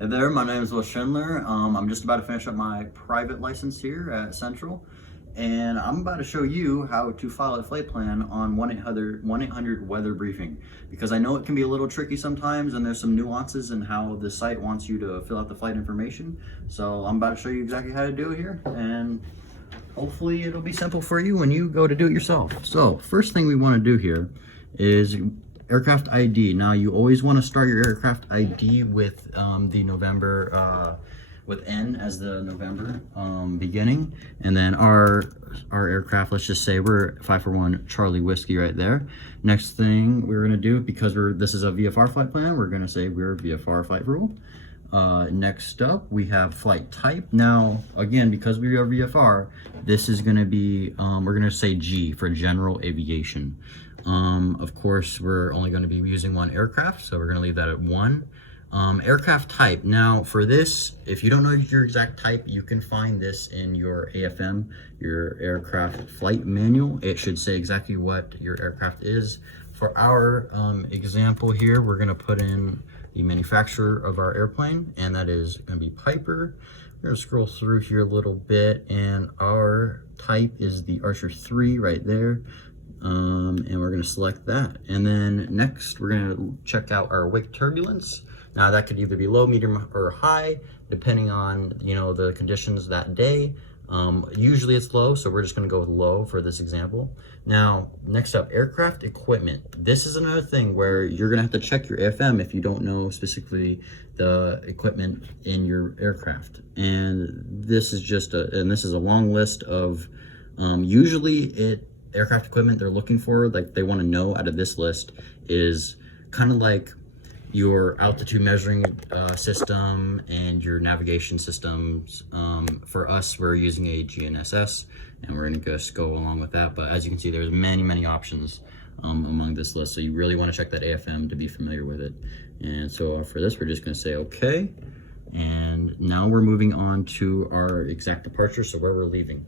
Hey there, my name is Schindler. I'm just about to finish up my private license here at Central, and I'm about to show you how to file a flight plan on 1-800 weather briefing, because I know it can be a little tricky sometimes and there's some nuances in how the site wants you to fill out the flight information. So I'm about to show you exactly how to do it here, and hopefully it'll be simple for you when you go to do it yourself. So first thing we want to do here is aircraft ID. Now you always want to start your aircraft ID with the November, with N as the November beginning, and then our aircraft, let's just say we're 541 Charlie Whiskey right there. Next thing we're gonna do, because this is a VFR flight plan, we're gonna say we're VFR flight rule. Next up, we have flight type. Now, again, because we are VFR, this is going to be, we're going to say G for general aviation. Of course, we're only going to be using one aircraft, so we're going to leave that at 1. Aircraft type. Now, for this, if you don't know your exact type, you can find this in your AFM, your aircraft flight manual. It should say exactly what your aircraft is. For our example here, we're going to put in the manufacturer of our airplane, and that is going to be Piper. We're going to scroll through here a little bit, and our type is the Archer 3 right there. And we're going to select that. And then next, we're going to check out our wake turbulence. Now that could either be low, medium, or high, depending on, you know, the conditions that day. Usually it's low, so we're just going to go with low for this example. Now, next up, aircraft equipment. This is another thing where you're going to have to check your AFM if you don't know specifically the equipment in your aircraft. And this is just this is a long list of usually aircraft equipment they're looking for, like they want to know out of this list, is kind of like your altitude measuring system and your navigation systems. For us, we're using a GNSS, and we're going to just go along with that. But as you can see, there's many options among this list, so you really want to check that AFM to be familiar with it. And so for this, we're just going to say okay. And now we're moving on to our exact departure, so where we're leaving.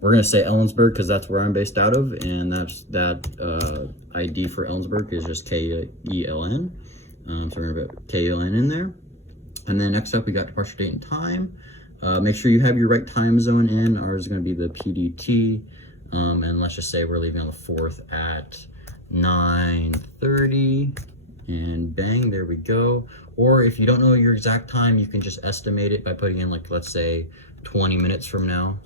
We're going to say Ellensburg because that's where I'm based out of, and that ID for Ellensburg is just KELN. So we're going to put KELN in there. And then next up, we got departure date and time. Make sure you have your right time zone in. Ours is going to be the PDT. And let's just say we're leaving on the 4th at 9:30. And bang, there we go. Or if you don't know your exact time, you can just estimate it by putting in, like, let's say 20 minutes from now,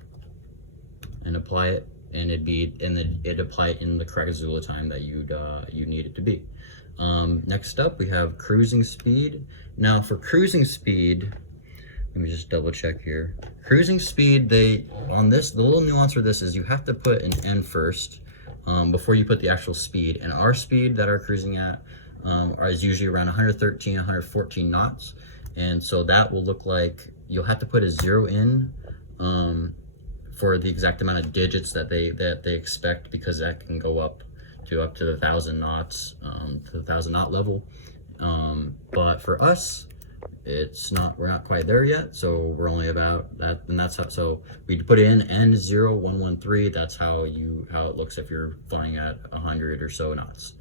and apply it, and it'd apply it in the correct Zulu time that you need it to be. Next up, we have cruising speed. Now for cruising speed, let me just double check here. Cruising speed, the little nuance for this is you have to put an N first before you put the actual speed. And our speed that our cruising at is usually around 113, 114 knots. And so that will look like you'll have to put a 0 in for the exact amount of digits that they expect, because that can go up to the 1,000 knots, to the 1,000 knot level. But for us, we're not quite there yet, so we're only about that, and that's how. So we put in N0113. That's how it looks if you're flying at 100 or so knots.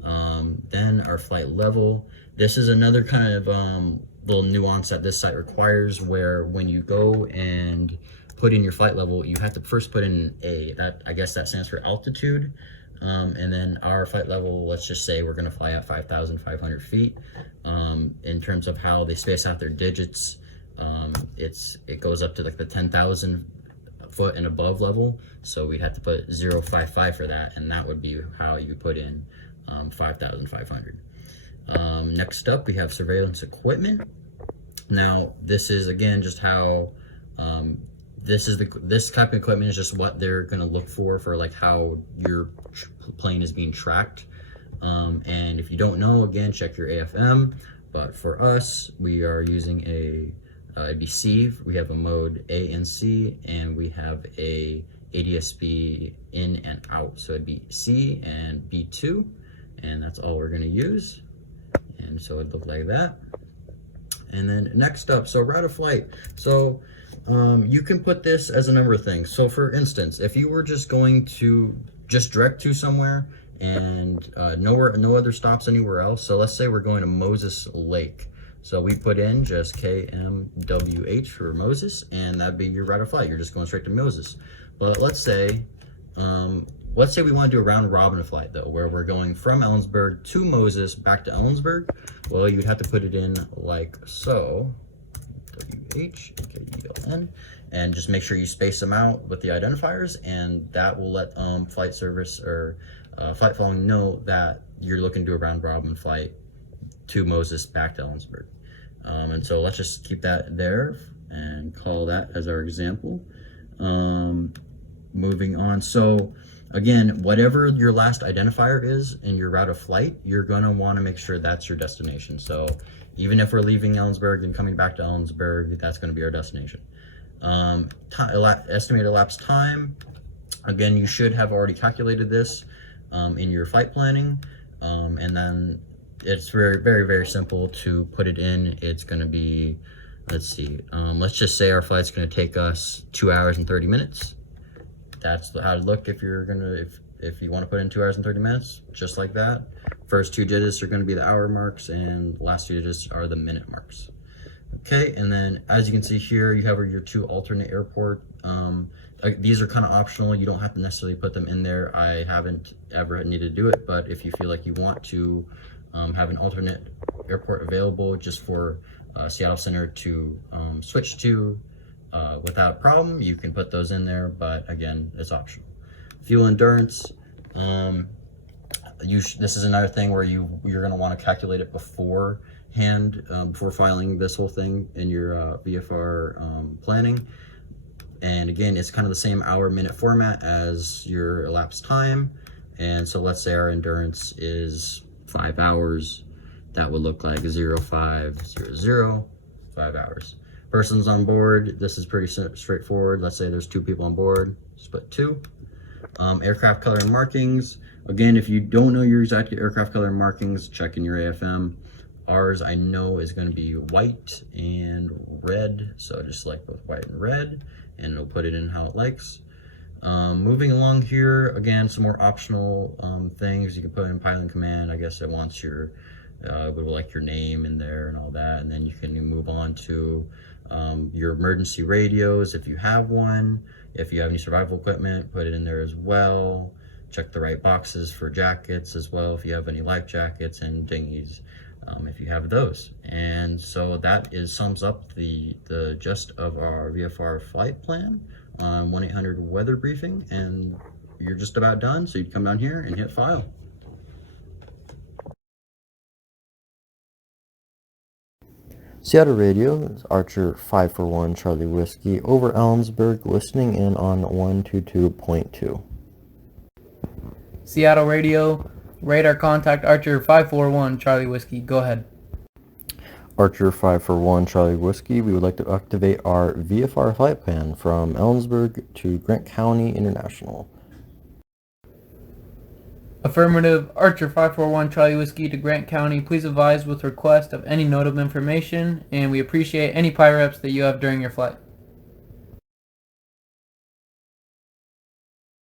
Then our flight level. This is another kind of little nuance that this site requires, where when you go and put in your flight level, you have to first put in I guess that stands for altitude. And then our flight level, let's just say we're going to fly at 5,500 feet. In terms of how they space out their digits, it goes up to like the 10,000 foot and above level. So we'd have to put 055 for that, and that would be how you put in 5,500. Next up, we have surveillance equipment. Now, this is again just how this type of equipment is just what they're going to look for like how your plane is being tracked. And if you don't know, again, check your AFM. But for us, we are using it'd be C. We have a mode A and C, and we have a ADS-B in and out. So it'd be C and B2, and that's all we're going to use. And so it'd look like that. And then next up, so route of flight. So you can put this as a number of things. So for instance, if you were just going to direct to somewhere and no other stops anywhere else. So let's say we're going to Moses Lake. So we put in just KMWH for Moses, and that'd be your route of flight. You're just going straight to Moses. But let's say we want to do a round robin flight though, where we're going from Ellensburg to Moses back to Ellensburg. Well, you'd have to put it in like so, WH, and just make sure you space them out with the identifiers, and that will let flight service or flight following know that you're looking to do a round robin flight to Moses back to Ellensburg. And so let's just keep that there and call that as our example. Moving on. So again, whatever your last identifier is in your route of flight, you're going to want to make sure that's your destination. So even if we're leaving Ellensburg and coming back to Ellensburg, that's going to be our destination. Estimated elapsed time. Again, you should have already calculated this in your flight planning. And then it's very simple to put it in. It's going to be, let's see, let's just say our flight's going to take us 2 hours and 30 minutes. That's how to look if you're going to, if you want to put in 2 hours and 30 minutes, just like that. First two digits are going to be the hour marks, and last two digits are the minute marks. Okay, and then as you can see here, you have your two alternate airport. These are kind of optional. You don't have to necessarily put them in there. I haven't ever needed to do it, but if you feel like you want to have an alternate airport available just for Seattle Center to switch to without a problem, you can put those in there, but again, it's optional. Fuel endurance. This is another thing where you're going to want to calculate it beforehand, before filing this whole thing in your VFR planning. And again, it's kind of the same hour-minute format as your elapsed time. And so let's say our endurance is 5 hours. That would look like 0500, 5 hours. Persons on board, this is pretty straightforward. Let's say there's 2 people on board, split 2. Aircraft color and markings. Again, if you don't know your exact aircraft color and markings, check in your AFM. Ours, I know, is going to be white and red, so just select both white and red, and it'll put it in how it likes. Moving along here, again, some more optional things you can put in pilot command. I guess it wants your, would like your name in there and all that, and then you can move on to your emergency radios if you have one. If you have any survival equipment, put it in there as well. Check the right boxes for jackets as well if you have any life jackets, and dinghies if you have those. And so that sums up the gist of our VFR flight plan on 1-800 weather briefing, and you're just about done. So you'd come down here and hit file. Seattle Radio is Archer 541 Charlie Whiskey over Ellensburg, listening in on 122.2. Seattle Radio, radar contact Archer 541 Charlie Whiskey. Go ahead. Archer 541 Charlie Whiskey, we would like to activate our VFR flight plan from Ellensburg to Grant County International. Affirmative, Archer 541 Charlie Whiskey to Grant County. Please advise with request of any note of information, and we appreciate any PIREPs that you have during your flight.